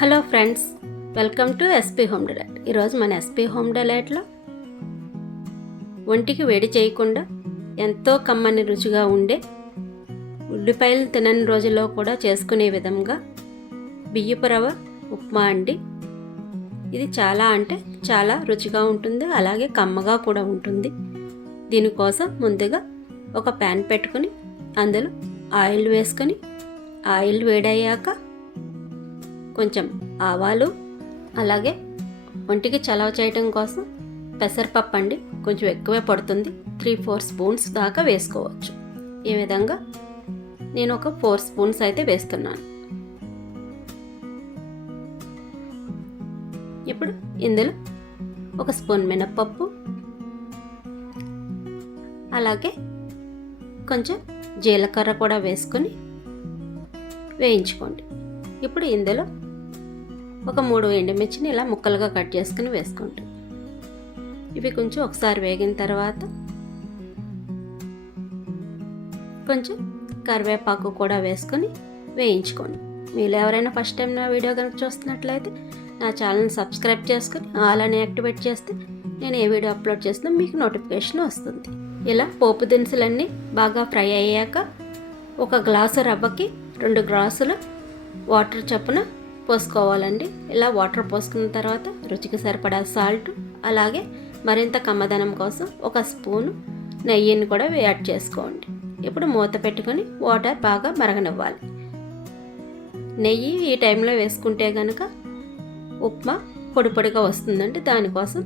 Hello friends, welcome to SP home delight. ఈరోజు మన SP home డిలైట్లో ఒంటికి వేడి చేయకుండా ఎంతో కమ్మని రుచిగా ఉండే ఉల్లిపాయలు తినని రోజుల్లో కూడా చేసుకునే విధంగా బియ్యపు రవ్వ ఉప్మా అండి. ఇది చాలా రుచిగా ఉంటుంది, అలాగే కమ్మగా కూడా ఉంటుంది. దీనికోసం ముందుగా ఒక ప్యాన్ పెట్టుకొని అందులో ఆయిల్ వేసుకొని ఆయిల్ వేడయ్యాక కొంచెం ఆవాలు, అలాగే ఒంటికి చలవ చేయటం కోసం పెసరపప్పు అండి, కొంచెం ఎక్కువే పడుతుంది, 3-4 స్పూన్స్ దాకా వేసుకోవచ్చు. ఈ విధంగా నేను ఒక 4 స్పూన్స్ అయితే వేస్తున్నాను. ఇప్పుడు ఇందులో 1 స్పూన్ మినప్పప్పు, అలాగే కొంచెం జీలకర్ర కూడా వేసుకొని వేయించుకోండి. ఇప్పుడు ఇందులో ఒక 3 ఎండుమిర్చిని ఇలా ముక్కలుగా కట్ చేసుకుని వేసుకోండి. ఇవి కొంచెం ఒకసారి వేగిన తర్వాత కొంచెం కరివేపాకు కూడా వేసుకొని వేయించుకోండి. మీరు ఎవరైనా ఫస్ట్ టైం నా వీడియో కనుక చూస్తున్నట్లయితే నా ఛానల్ని సబ్స్క్రైబ్ చేసుకొని ఆల్ అని యాక్టివేట్ చేస్తే నేను ఏ వీడియో అప్లోడ్ చేసినా మీకు నోటిఫికేషన్ వస్తుంది. ఇలా పోపు దినుసులన్నీ బాగా ఫ్రై అయ్యాక 1 గ్లాసు రవ్వకి 2 గ్లాసుల వాటర్ చొప్పున పోసుకోవాలండి. ఇలా వాటర్ పోసుకున్న తర్వాత రుచికి సరిపడా సాల్ట్, అలాగే మరింత కమ్మదనం కోసం 1 స్పూను నెయ్యిని కూడా యాడ్ చేసుకోండి. ఇప్పుడు మూత పెట్టుకొని వాటర్ బాగా మరగనివ్వాలి. నెయ్యి ఈ టైంలో వేసుకుంటే కనుక ఉప్మా పొడి పొడిగా వస్తుందండి, దానికోసం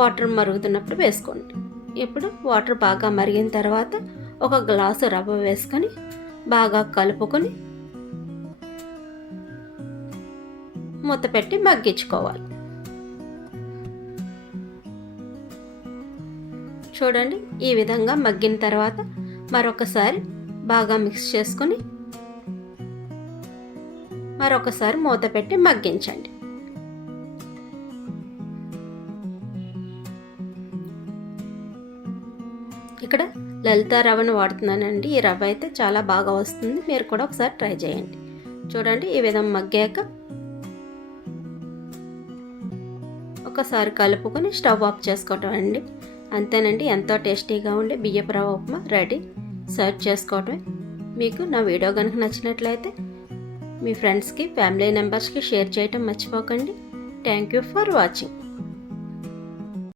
వాటర్ మరుగుతున్నప్పుడు వేసుకోండి. ఇప్పుడు వాటర్ బాగా మరిగిన తర్వాత 1 గ్లాసు రవ్వ వేసుకొని బాగా కలుపుకొని మూత పెట్టి మగ్గించుకోవాలి. చూడండి, ఈ విధంగా మగ్గిన తర్వాత మరొకసారి బాగా మిక్స్ చేసుకొని మరొకసారి మూత పెట్టి మగ్గించండి. ఇక్కడ లలిత రవ్వను వాడుతున్నానండి. ఈ రవ్వ అయితే చాలా బాగా వస్తుంది, మీరు కూడా ఒకసారి ట్రై చేయండి. చూడండి, ఈ విధంగా మగ్గాక ఒకసారి కలుపుకొని స్టవ్ ఆఫ్ చేసుకోవటం అండి. అంతేనండి, ఎంతో టేస్టీగా ఉండే బియ్యపు రవ్వ ఉప్మా రెడీ. సర్వ్ చేసుకోవటమే. మీకు నా వీడియో కనుక నచ్చినట్లయితే మీ ఫ్రెండ్స్కి, ఫ్యామిలీ మెంబర్స్కి షేర్ చేయటం మర్చిపోకండి. Thank you for watching.